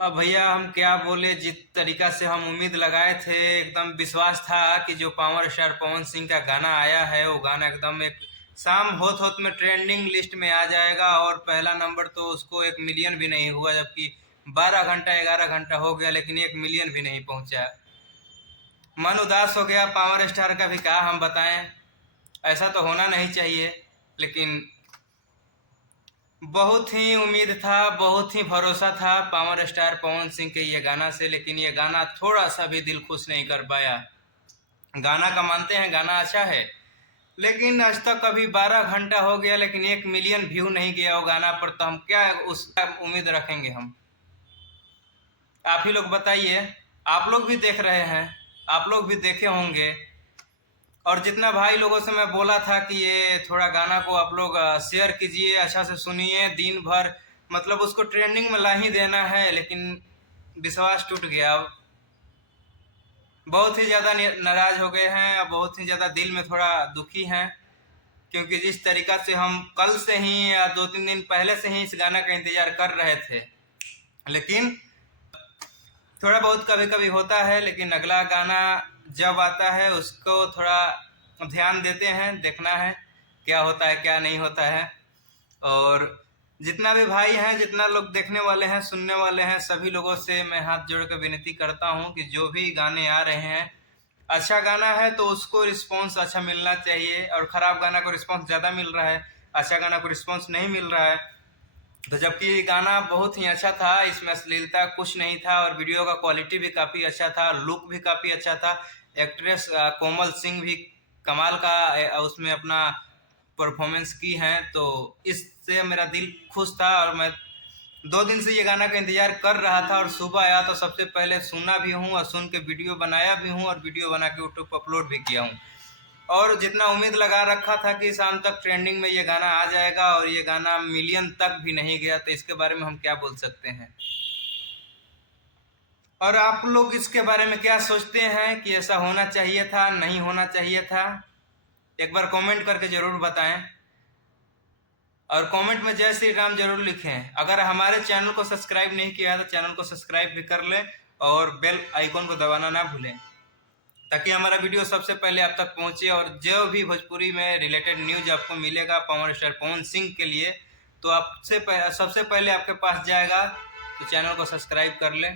अब भैया हम क्या बोले, जिस तरीका से हम उम्मीद लगाए थे, एकदम विश्वास था कि जो पावर स्टार पवन सिंह का गाना आया है वो गाना एकदम एक शाम होत होत में ट्रेंडिंग लिस्ट में आ जाएगा और पहला नंबर तो उसको 1 मिलियन भी नहीं हुआ, जबकि 12 घंटा 11 घंटा हो गया लेकिन 1 मिलियन भी नहीं पहुंचा। मन उदास हो गया। पावर स्टार का भी क्या हम बताएं, ऐसा तो होना नहीं चाहिए, लेकिन बहुत ही उम्मीद था, बहुत ही भरोसा था पावर स्टार पवन सिंह के ये गाना से, लेकिन ये गाना थोड़ा सा भी दिल खुश नहीं कर पाया। गाना का मानते हैं गाना अच्छा है, लेकिन आज तक कभी 12 घंटा हो गया लेकिन 1 मिलियन व्यू नहीं गया वो गाना पर, तो हम क्या उसका उम्मीद रखेंगे हम। आप ही लोग बताइए, आप लोग भी देख रहे हैं, आप लोग भी देखे होंगे। और जितना भाई लोगों से मैं बोला था कि ये थोड़ा गाना को आप लोग शेयर कीजिए, अच्छा से सुनिए, दिन भर मतलब उसको ट्रेंडिंग में ला ही देना है, लेकिन विश्वास टूट गया। अब बहुत ही ज़्यादा नाराज हो गए हैं, अब बहुत ही ज़्यादा दिल में थोड़ा दुखी हैं, क्योंकि जिस तरीका से हम कल से ही या 2-3 दिन पहले से ही इस गाना का इंतज़ार कर रहे थे, लेकिन थोड़ा बहुत कभी कभी होता है, लेकिन अगला गाना जब आता है उसको थोड़ा ध्यान देते हैं, देखना है क्या होता है क्या नहीं होता है। और जितना भी भाई हैं, जितना लोग देखने वाले हैं, सुनने वाले हैं, सभी लोगों से मैं हाथ जोड़ कर विनती करता हूं कि जो भी गाने आ रहे हैं, अच्छा गाना है तो उसको रिस्पॉन्स अच्छा मिलना चाहिए, और ख़राब गाना को रिस्पॉन्स ज़्यादा मिल रहा है, अच्छा गाना को रिस्पॉन्स नहीं मिल रहा है। तो जबकि गाना बहुत ही अच्छा था, इसमें अश्लीलता कुछ नहीं था, और वीडियो का क्वालिटी भी काफ़ी अच्छा था, लुक भी काफ़ी अच्छा था। एक्ट्रेस कोमल सिंह भी कमाल का उसमें अपना परफॉर्मेंस की हैं, तो इससे मेरा दिल खुश था। और मैं 2 दिन से ये गाना का इंतज़ार कर रहा था, और सुबह आया तो सबसे पहले सुना भी हूँ और सुन के वीडियो बनाया भी हूँ, और वीडियो बना के यूट्यूब पर अपलोड भी किया हूँ। और जितना उम्मीद लगा रखा था कि शाम तक ट्रेंडिंग में ये गाना आ जाएगा, और ये गाना मिलियन तक भी नहीं गया, तो इसके बारे में हम क्या बोल सकते हैं। और आप लोग इसके बारे में क्या सोचते हैं कि ऐसा होना चाहिए था, नहीं होना चाहिए था? एक बार कमेंट करके ज़रूर बताएं, और कमेंट में जय श्री राम जरूर लिखें। अगर हमारे चैनल को सब्सक्राइब नहीं किया है तो चैनल को सब्सक्राइब भी कर लें, और बेल आइकन को दबाना ना भूलें, ताकि हमारा वीडियो सबसे पहले आप तक पहुंचे। और जो भी भोजपुरी में रिलेटेड न्यूज आपको मिलेगा पावर स्टार पवन सिंह के लिए, तो सबसे पहले आपके पास जाएगा, तो चैनल को सब्सक्राइब कर लें।